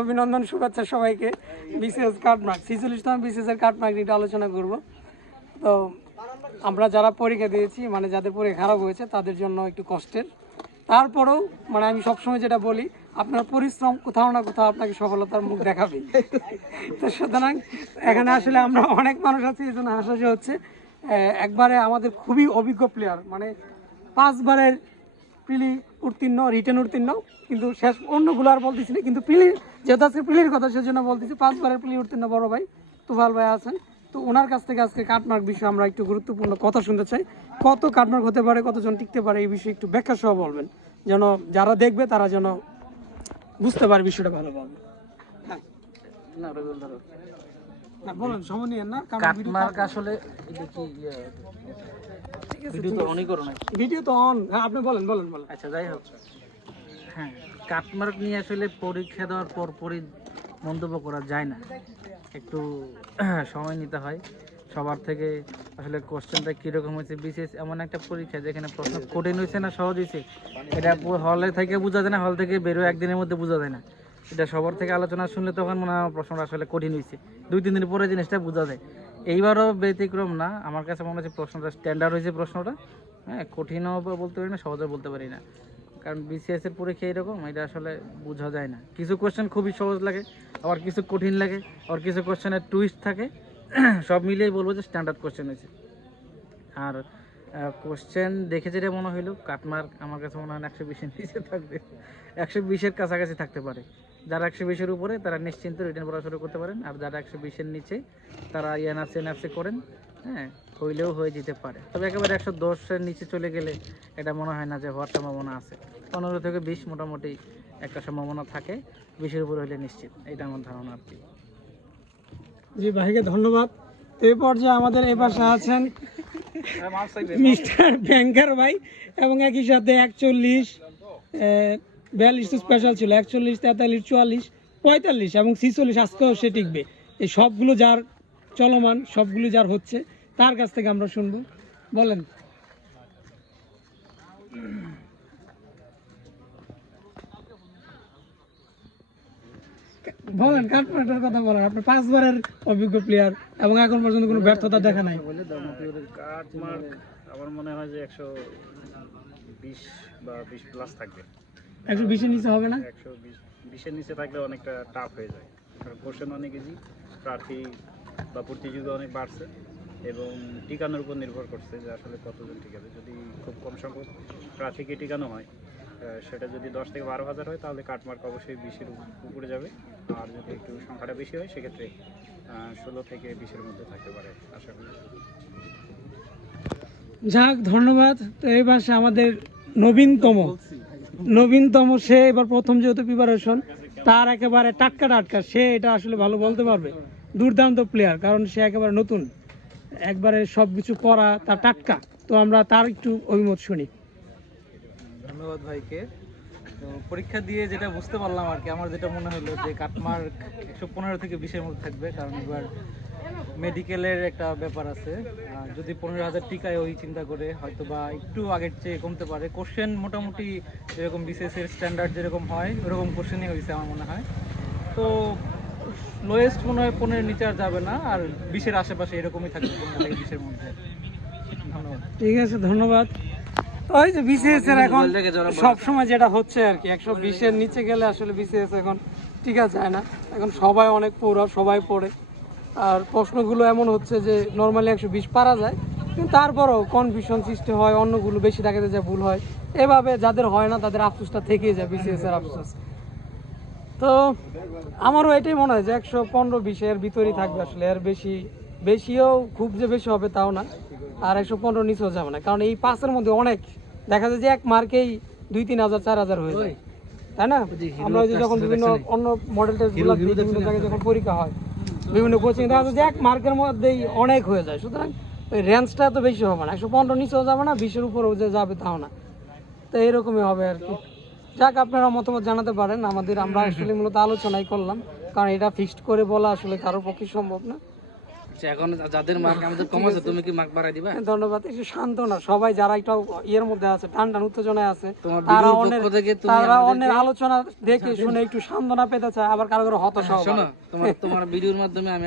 অভিনন্দন, শুভেচ্ছা সবাইকে। বিসিএস কাটমার্ক 46তম বিসিএস এর কাটমার্ক নিয়ে আলোচনা করব। তো আমরা যারা পরীক্ষা দিয়েছি, মানে যাদের পরীক্ষা খারাপ হয়েছে তাদের জন্য একটু কষ্টের। তারপরেও মানে আমি সবসময় যেটা বলি, আপনার পরিশ্রম কোথাও না কোথাও আপনাকে সফলতার মুখ দেখাবে। তো সুতরাং এখানে আসলে আমরা অনেক মানুষ আছি, এই জন্য হাসাহাসি হচ্ছে। একবারে আমাদের খুবই অভিজ্ঞ প্লেয়ার, মানে 5 বারের প্রিলি উত্তীর্ণ, রিটেন উত্তীর্ণ, কিন্তু শেষ অন্যগুলো আর বলতেছি না, কিন্তু প্রিলি যেহেতু আজকে প্রিলির কথা সেজন্য বলতেছি। 5 বারের প্রিলি উত্তীর্ণ বড় ভাই তুফাল ভাই আছেন, তো ওনার কাছ থেকে আজকে কাটমার্ক বিষয়ে আমরা একটু গুরুত্বপূর্ণ কথা শুনতে চাই। কত কাটমার্ক হতে পারে, কতজন টিকতে পারে, এই বিষয়ে একটু ব্যাখ্যা সহ বলবেন, যেন যারা দেখবে তারা যেন বুঝতে পারে বিষয়টা ভালোভাবে। হ্যাঁ, না বলেন, সময় নিয়েন না, কাটমার্ক আসলে এটা কি ভিডিও তো অনই করো না? ভিডিও তো অন। হ্যাঁ, আপনি বলেন বলেন বলেন। আচ্ছা, যাই হোক, হ্যাঁ, কাটমার্ক নিয়ে আসলে পরীক্ষা দেওয়ার পর পরই মন্তব্য করা যায় না, একটু সময় নিতে হয় সবার থেকে। আসলে কোশ্চেনটা কীরকম হয়েছে, বিশেষ এমন একটা পরীক্ষা যেখানে প্রশ্ন কঠিন হয়েছে না সহজ হয়েছে এটা হলে থেকে বোঝা যায় না, হল থেকে বেরোয় একদিনের মধ্যে বোঝা যায় না। এটা সবার থেকে আলোচনা শুনলে তখন মনে হয় প্রশ্নটা আসলে কঠিন হয়েছে, 2-3 দিন পরে জিনিসটা বোঝা যায়। এইবারও ব্যতিক্রম না, আমার কাছে মনে হচ্ছে প্রশ্নটা স্ট্যান্ডার্ড হয়েছে প্রশ্নটা। হ্যাঁ, কঠিনও বলতে পারি না, সহজও বলতে পারি না, কারণ বিসিএস এর পরীক্ষা এরকম, এটা আসলে বোঝা যায় না। কিছু কোশ্চেন খুবই সহজ লাগে, আবার কিছু কঠিন লাগে, আবার কিছু কোশ্চেনের টুইস্ট থাকে। সব মিলিয়েই বলবো যে স্ট্যান্ডার্ড কোশ্চেন হয়েছে। আর কোশ্চেন দেখে যেটা মনে হইলো, কাটমার্ক আমার কাছে মনে হয় 120-এর নিচে থাকবে, 120-এর কাছাকাছি থাকতে পারে। যারা 120-এর উপরে তারা নিশ্চিন্ত রিটেন পড়া শুরু করতে পারেন, আর যারা 120-এর নিচে তারা এনএফসি করেন। হ্যাঁ, হইলেও হয়ে যেতে পারে, তবে একেবারে 110-এর নিচে চলে গেলে এটা মনে হয় না যে হওয়ার সম্ভাবনা আছে। 15 থেকে 20 মোটামুটি একটা সম্ভাবনা থাকে, 20-এর উপরে হলে নিশ্চিত, এটা আমার ধারণা আর কি। জি ভাইকে ধন্যবাদ। এই পর্যায়ে আমাদের এই পাশে আছেন মিস্টার ব্যাংকার ভাই, এবং একই সাথে 41, 42 স্পেশাল ছিল, 41, 43, 44, 45 এবং 46 আজকেও সে টিকবে। এই সবগুলো যার চলমান, সবগুলো যার হচ্ছে, তার কাছ থেকে আমরা শুনবো। বলেন। বলেন, কাটমার্কের কথা বলেন। আপনি 5 বারের অভিজ্ঞ প্লেয়ার এবং এখন পর্যন্ত কোনো ব্যর্থতা দেখা নাই। কাটমার্ক আমার মনে হয় যে 120 বা 20 প্লাস থাকবে। 120-এর নিচে হবে না? 120-এর নিচে থাকলে অনেকটা টাফ হয়ে যায়, কারণ কোশ্চেন অনেক ইজি, প্রার্থী বা প্রতিযোগিতা অনেক বাড়ছে এবং টিকানোর উপর নির্ভর করছে যে আসলে কতজন টিকাবে। যদি খুব কম সংখ্যক প্রার্থীকে টিকানো হয়, সেটা যদি 10 থেকে 12 হাজার হয়, তাহলে কাটমার্ক অবশ্যই 20-এর উপরে যাবে। আর যদি একটু সংখ্যাটা বেশি হয়, সেক্ষেত্রে 16 থেকে 20-এর মধ্যে থাকতে পারে আশা করি। যাক, ধন্যবাদ। তো এই পাশে আমাদের নবীনতম সে এবার প্রথম যেহেতু প্রিপারেশন, তার একেবারে টাটকা সে এটা আসলে ভালো বলতে পারবে। দুর্দান্ত প্লেয়ার, কারণ সে একেবারে নতুন, একবারে সব কিছু করা তার টাটকা। তো আমরা তার একটু অভিমত শুনি। ধন্যবাদ ভাইকে। তো পরীক্ষা দিয়ে যেটা বুঝতে পারলাম আর কি, আমার যেটা মনে হলো যে কাটমার্ক 115 থেকে 20-এর মধ্যে থাকবে, কারণ এবার মেডিকেলের একটা ব্যাপার আছে। যদি 15,000 টিকায় ওই চিন্তা করে হয়তো বা একটু আগের চেয়ে কমতে পারে। কোশ্চেন মোটামুটি যেরকম বিসিএস এর স্ট্যান্ডার্ড যেরকম হয় ওরকম কোশ্চেনই হয়েছে আমার মনে হয়। তো লোয়েস্ট মনে হয় 15-এর নিচে আর যাবে না, আর 20-এর আশেপাশে এরকমই থাকবে, 15 থেকে 20-এর মধ্যে। ধন্যবাদ। ঠিক আছে, ধন্যবাদ। তো ওই যে বিসিএস এর এখন সব সময় যেটা হচ্ছে আর কি, 120-এর নিচে গেলে আসলে বিসিএস এখন টিকা যায় না। এখন সবাই অনেক পড়া, সবাই পড়ে, আর প্রশ্নগুলো এমন হচ্ছে যে নর্মালি 120 পারা যায়, কিন্তু তারপরেও কনফিউশন সৃষ্টি হয়, অন্যগুলো বেশি দেখাতে যায় ভুল হয়। এভাবে যাদের হয় না তাদের আফসোসটা থেকেই যায়, বিসিএস এর আফসোস। তো আমারও এটাই মনে হয় যে 115-20-এর ভিতরেই থাকবে আসলে, এর বেশিও খুব যে বেশি হবে তাও না, আর 115 নিচেও যাবে না, কারণ এই 5-এর মধ্যে অনেক দেখা যায় যে এক মার্কেই 2-3 হাজার 4 হাজার হয়ে যায়, তাই না? আমরা ওই যে যখন বিভিন্ন অন্য মডেল টেস্টগুলো বিভিন্ন জায়গায় যখন পরীক্ষা হয়, বিভিন্ন কোচিং দেখা যায় যে এক মার্কের মধ্যেই অনেক হয়ে যায়। সুতরাং ওই রেঞ্জটা তো বেশি হবে না, 115 নিচেও যাবে না, 20-এর উপরেও যে যাবে তাও না। তো এরকমই হবে আর কি। যাক, আপনারা মতামত জানাতে পারেন আমরা আসলে মূলত আলোচনাই করলাম, কারণ এটা ফিক্সড করে বলা আসলে কারোর পক্ষে সম্ভব না। আচ্ছা, এখন যাদের মার্ক আমাদের কম আছে, তুমি কি মার্ক বাড়াই দিবা? ধন্যবাদ। একটু শান্ত না সবাই, যারা একটু ইয়ের মধ্যে আছে, টান টান উত্তেজনায় আছে, তোমার তারা ভিডিওর অন্যের পক্ষ থেকে তুমি তারা আমাদেরকে- অন্যের আলোচনা দেখে শুনে একটু সান্ত্বনা পেতে চায়, আবার কারো কারো হতাশা শোনো, তোমার ভিডিওর মাধ্যমে আমি